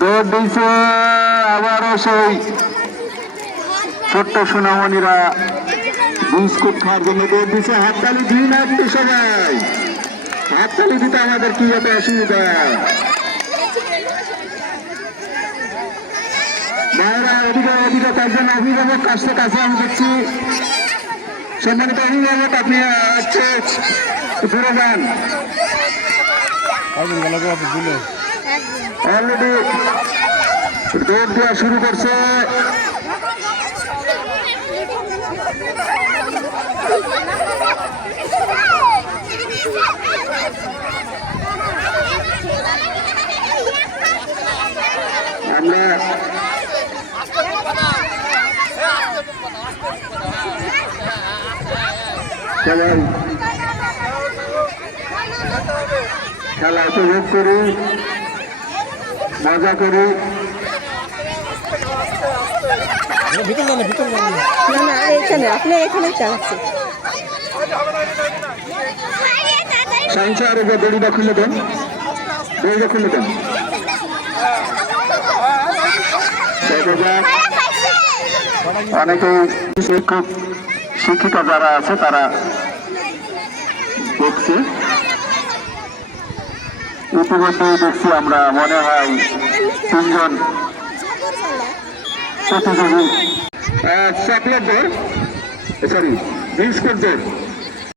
দৌড় দিয়েছে আবারও সেই ছোট্ট সোনামণিরা বিস্কুট খাওয়ার জন্য দৌড় দিচ্ছে। হাততালি দিন একটু সবাই, হাততালি দিতে আমাদের কি এত অসুবিধা? ভাইরা এদিকে এদিকে কয়েকজন অভিভাবক কাছে কাছে আমি দেখছি। সম্মানিত অভিভাবক আপনি হচ্ছে ঘুরে যান। অলরেডি দৌড় দেওয়া শুরু করছে। আমরা সবাই খেলা উপভোগ করি, মজা করি। আপনি এখানে চালাচ্ছেন সাইন্সের উপর দড়িটা খুলে দেন, দড়িটা খুলে দেন। অনেকেই শিক্ষক শিক্ষিকা যারা আছে তারা দেখছে, ইতিমধ্যেই দেখছি আমরা মনে হয় 3 জন প্রতিযোগী চকলেট দৌড়, সরি বিস্কুট দৌড়